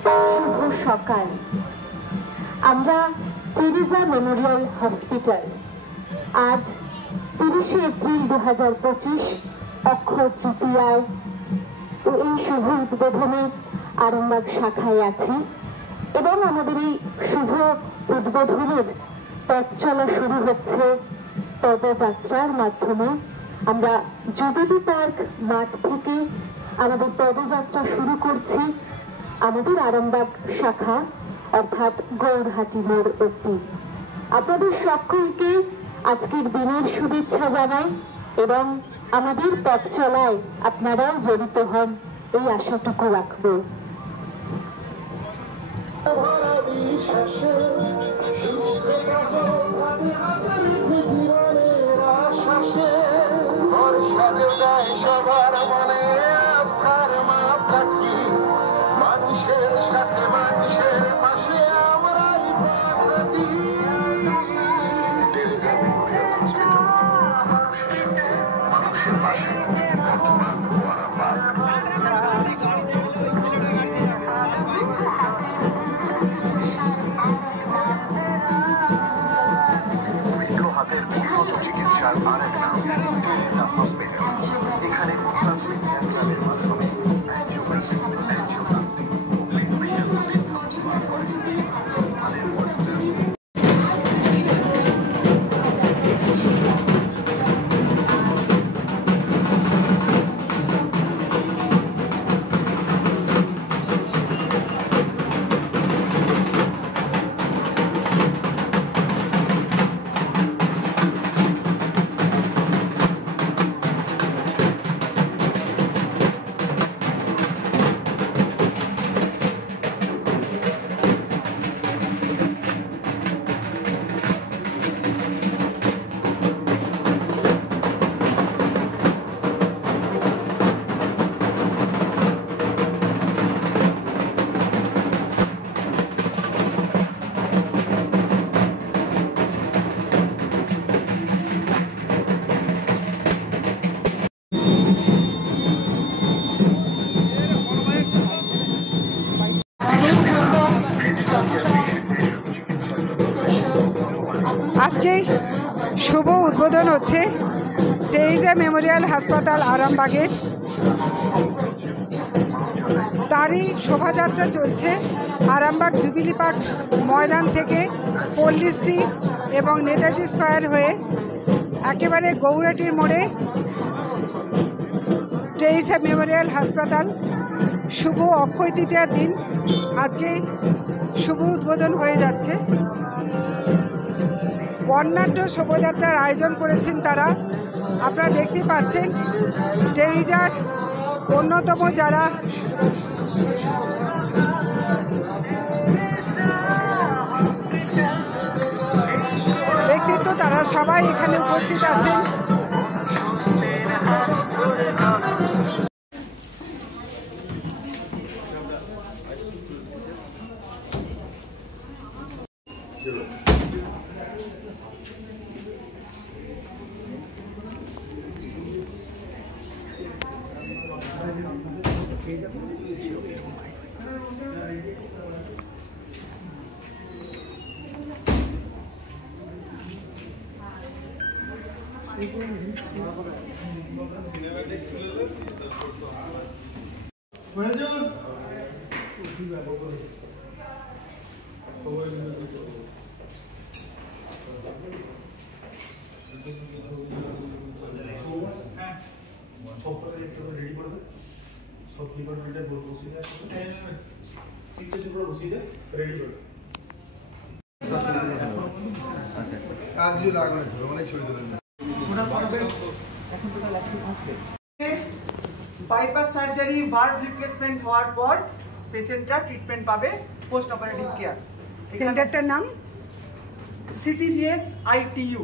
শুভ সকাল। আমরা Teresa Memorial hospital আজ 30শে এপ্রিল 2025 অক্ষয় তৃতীয়ায় তো এই শুভ উদ্বোধনে আরামবাগ শাখায় আছি এবং আমাদের এই শুভ উদ্বোধনের পথ চলা শুরু হচ্ছে পদযাত্রার মাধ্যমে। আমরা জুবিলি পার্ক মাঠ থেকে আমাদের পদযাত্রা শুরু করছি আমাদের আরামবাগ শাখা অর্থাৎ গৌরহাটি মোড় অবধি। আপনাদের সকলকে আজকের দিনের শুভেচ্ছা জানাই এবং আমাদের পথ চলায় আপনারাও জড়িত হন এই আশাটুকু রাখবো। মানুষের সাথে মানুষের পাশে আমরাই টেরিজা মেমোরিয়াল হসপিটাল, মানুষের সাথে মানুষের পাশে বর্তমান আরামবাগ। অভিজ্ঞ হাতের উন্নত চিকিৎসার আরেক নাম টেরিজা হসপিটাল। এখানে ক্যান্সারের মাধ্যমে আজকে শুভ উদ্বোধন হচ্ছে টেরিজা মেমোরিয়াল হাসপাতাল আরামবাগের। তারই শোভাযাত্রা চলছে আরামবাগ জুবিলি পার্ক ময়দান থেকে পল্লী স্ট্রিট এবং নেতাজি স্কোয়ার হয়ে একেবারে গৌরহাটির মোড়ে টেরিজা মেমোরিয়াল হাসপাতাল শুভ অক্ষয় তৃতীয়ার দিন আজকে শুভ উদ্বোধন হয়ে যাচ্ছে। বর্ণাঢ্য শোভাযাত্রার আয়োজন করেছেন তারা। আপনারা দেখতে পাচ্ছেন টেরিজার অন্যতম যারা ব্যক্তিত্ব তারা সবাই এখানে উপস্থিত আছেন। বাইপাস সার্জারি ভালভ রিপ্লেসমেন্ট হওয়ার পর পেশেন্টরা ট্রিটমেন্ট পাবে পোস্ট অপারেটিভ কেয়ার। সেন্টারটার নাম সিটিভিএস আইটিইউ।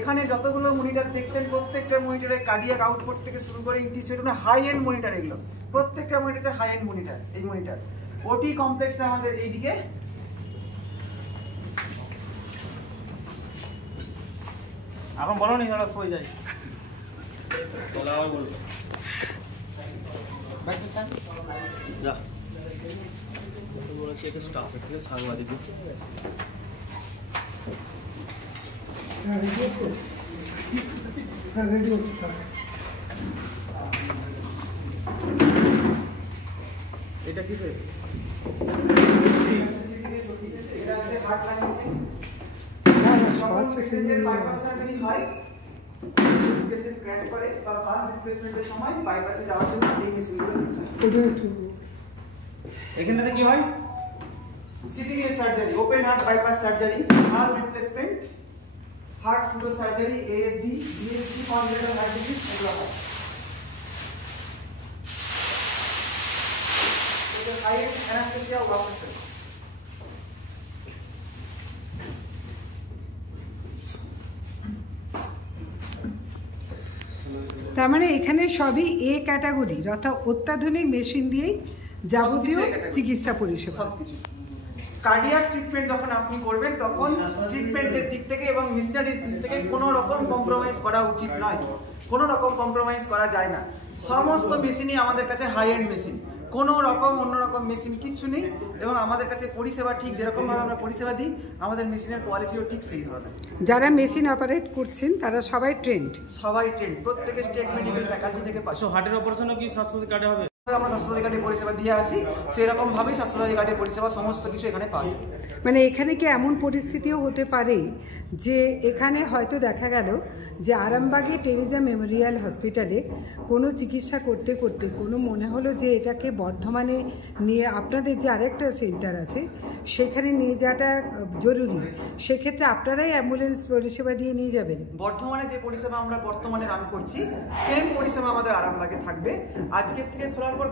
এখানে যতগুলো মনিটর দেখছেন প্রত্যেকটা মনিটরে কার্ডিয়াক আউটপুট থেকে শুরু করে ইন্টিসিউট হাই এন্ড মনিটর, এগুলো প্রত্যেকটা মনিটর হচ্ছে হাই এন্ড মনিটর। এই মনিটর ওটি কমপ্লেক্সটা আমাদের এইদিকে। এখন বলো নি ওরা কই যায় বলা আর বলবো যা স্টাফের থেকে সাংবাদিক দিচ্ছে। এটা কি এটা হচ্ছে হার্ট লাইন মেশিন। যখন পেশেন্টের বাইপাস সার্জারি হয়, পেশেন্ট ক্র্যাশ করে বা হার্ট রিপ্লেসমেন্টের সময় বাইপাসে যাওয়ার জন্য এই মেশিনগুলো ইউজ হয়। এখানটাতে কি হয়? CTVS surgery, open heart bypass surgery, heart replacement, heart fluoro surgery, ASD, DSD, congenital heart disease এগুলো হয়। এটা হাই এন্ড অ্যানাস্থেসিয়া ওয়ার্কশপ। তার মানে এখানে সবই এ ক্যাটাগরির, অর্থাৎ অত্যাধুনিক মেশিন দিয়েই যাবতীয় চিকিৎসা পরিষেবা। সবকিছু কার্ডিয়াক ট্রিটমেন্ট যখন আপনি করবেন তখন ট্রিটমেন্টের দিক থেকে এবং মিশনারির দিক থেকে কোনো রকম কম্প্রোমাইজ করা উচিত নয়, কোনো রকম কম্প্রোমাইজ করা যায় না। সমস্ত মেশিনই আমাদের কাছে হাই এন্ড মেশিন, কোনো রকম অন্যরকম মেশিন কিচ্ছু নেই। এবং আমাদের কাছে পরিষেবা ঠিক যেরকমভাবে আমরা পরিষেবা দিই, আমাদের মেশিনের কোয়ালিটিও ঠিক সেই ধরনের। যারা মেশিন অপারেট করছেন তারা সবাই ট্রেন্ড, সবাই ট্রেন্ড, প্রত্যেকে স্টেট মেডিকেল ফ্যাকাল্টি থেকে পাস। হার্টের অপারেশনও কি স্বাস্থ্যসাথী কার্ডে হবে? আমরা স্বাস্থ্যসাথী কার্ডে পরিষেবা দিয়ে আসি, সেরকম ভাবেই স্বাস্থ্যসাথী কার্ডের পরিষেবা সমস্ত কিছু এখানে পাওয়া যায়। মানে এখানে কি এমন পরিস্থিতিও হতে পারে যে এখানে হয়তো দেখা গেল যে আরামবাগে টেরিজা মেমোরিয়াল হসপিটালে কোনো চিকিৎসা করতে করতে কোনো মনে হলো যে এটাকে বর্ধমানে নিয়ে আপনাদের যে আরেকটা সেন্টার আছে সেখানে নিয়ে যাওয়াটা জরুরি, সেক্ষেত্রে আপনারাই অ্যাম্বুলেন্স পরিষেবা দিয়ে নিয়ে যাবেন? বর্ধমানে যে পরিষেবা আমরা বর্তমানে রান করছি সেম পরিষেবা আমাদের আরামবাগে থাকবে। আজকের থেকে খোলার পর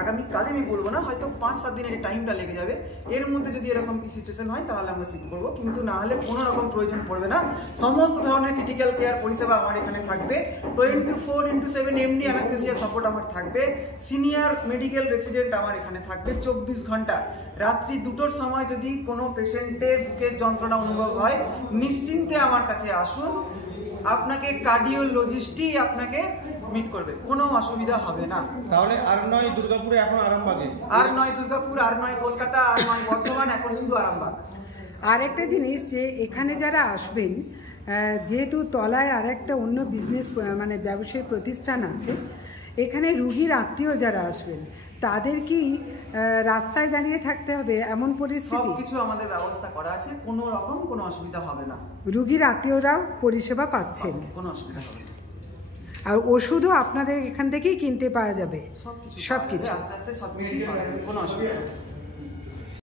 আগামীকালে আমি বলবো না, হয়তো 5-7 দিনের টাইমটা লেগে যাবে। এর মধ্যে যদি এরকম কি সিচুয়েশন হয় তাহলে আমরা শিফট করবো, কিন্তু না হলে কোনো রকম প্রয়োজন পড়বে না। সমস্ত ধরনের ক্রিটিক্যাল কেয়ার পরিষেবা আমার এখানে থাকবে। 24/7 এমডি অ্যানেস্থেসিয়া সাপোর্ট আমার থাকবে। সিনিয়র মেডিকেল রেসিডেন্ট আমার এখানে থাকবে 24 ঘন্টা। রাত্রি 2টোর সময় যদি কোনো পেশেন্টের বুকের যন্ত্রণা অনুভব হয়, নিশ্চিন্তে আমার কাছে আসুন। আপনাকে কার্ডিওলজিস্টই আপনাকে মিট করবে, কোনো অসুবিধা হবে না। তাহলে আর নয় দুর্গাপুরে, এখন আরামবাগে। আর নয় দুর্গাপুর, আর নয় কলকাতা, আর নয় বর্ধমান, এখন শুধু আরামবাগ। আর একটা জিনিস যে এখানে যারা আসবেন, যেহেতু তলায় আর একটা অন্য বিজনেস মানে ব্যবসায়িক প্রতিষ্ঠান আছে, এখানে রুগীর আত্মীয় যারা আসবেন তাদের কি রাস্তায় দাঁড়িয়ে থাকতে হবে এমন পরিস্থিতি? সবকিছু আমাদের ব্যবস্থা করা আছে, কোনো রকম কোনো অসুবিধা হবে না। রুগীর আত্মীয়রাও পরিষেবা পাচ্ছেন? কোনো অসুবিধা হবে না। আর ওষুধও আপনাদের এখান থেকেই কিনতে পাওয়া যাবে? সবকিছু সবকিছু আস্তে আস্তে সবকিছু পাওয়া যাবে, কোনো অসুবিধা হবে না।